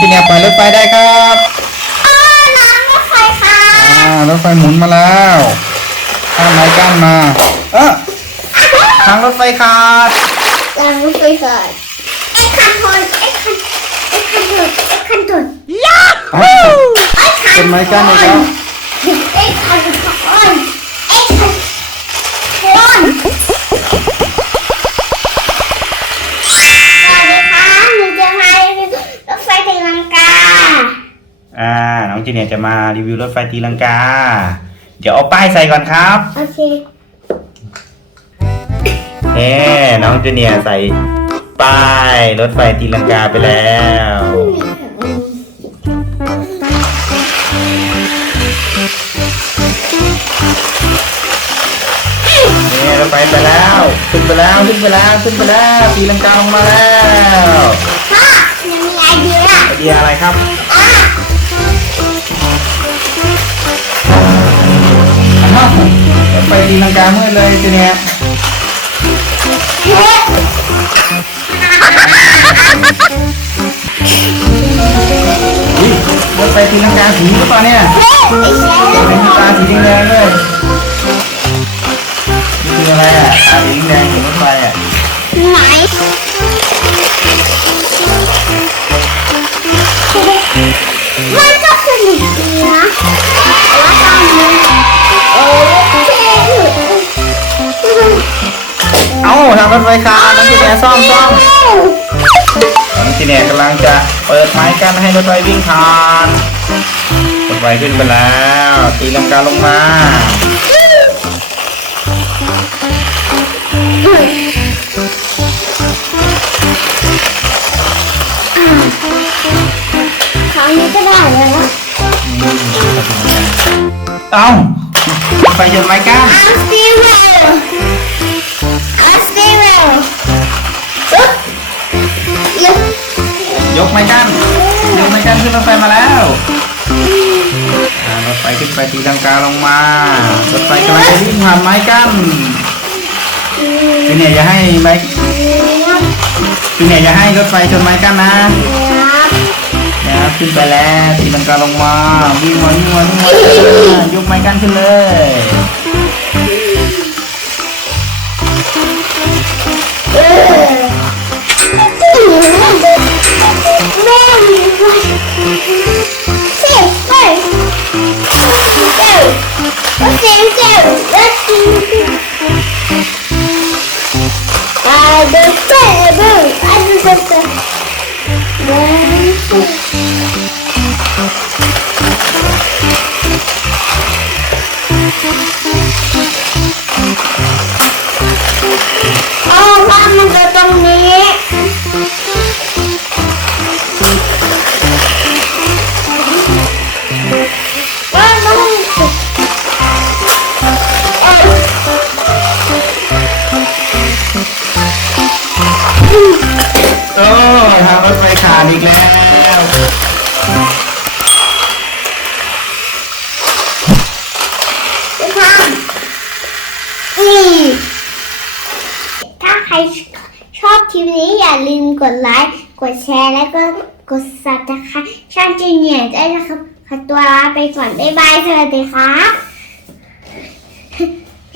จีเนียร์ปล่อยรถไฟได้ครับอ๋อน้ำรถไฟค่ะอ่ารถไฟหมุนมาแล้วข้ามไม้กั้นมาเออทางรถไฟขาดน้ำรถไฟค่ะเอ็กคันทนเอ็กคันเอ็กคันทนเอ็กคันทนยาเอ้าเอ็กคันเป็นไม้กั้นอีกแล้วเอ็กคันทน น้องจีเนียร์จะมารีวิวรถไฟตีลังกา เดี๋ยวเอาป้ายใส่ก่อนครับโอเคเน่น้องจูเนียร์ใส่ป้ายรถไฟตีลังกาไปแล้วนี่รถไฟไปแล้ว ขึ้นไปแล้วขึ้นไปแล้วขึ้นไปแล้วตีลังกาลงมาแล้วพ่อยังมีไอเดียไอเดียอะไรครับ ไฟตีลังกามืดเลยจูเนียร์เฮ้ยอุ๊ยรถไฟตีลังกาสีหรือเปล่าเนี่ยไอ้เชเป็นตาฟสี ทางรถไฟขาดน้องจีเนียร์ซ่อมซ่อมน้องจีเนียร์กำลังจะเปิดไม้กั้นให้รถไฟวิ่งผ่านรถไฟขึ้นไปแล้วตีลังกาลงมาคราวนี้ก็ได้แล้วนะเอ้าไปชนไม้กั้น I'm still well I'm กไม้กั้นยกไม้กั้นขึ้นรถไฟมาแล้วอ่ารถไฟขึ้นไปตีลังกาลงมารถไฟกำลังจะวิ่งผ่านไม้กั้นจูเนียร์อย่าให้ไม้จูเนียร์อย่าให้รถไฟชนไม้กั้นนะนะครับขึ้นไปแล้วตีลังกาลงมาวิ่งมาวิ่งมาวิ่งมายกไม้กั้นขึ้นเลย อ่าเด็กเต้บึ้ อีกแล้วอีกถ้าใครชอบคลิปนี้อย่าลืมกดไลค์ กดแชร์แล้วก็กดซับนะคะช่างจีเนียร์ได้นะครับขอตัวลาไปก่อนบ๊ายบายสวัสดีครับ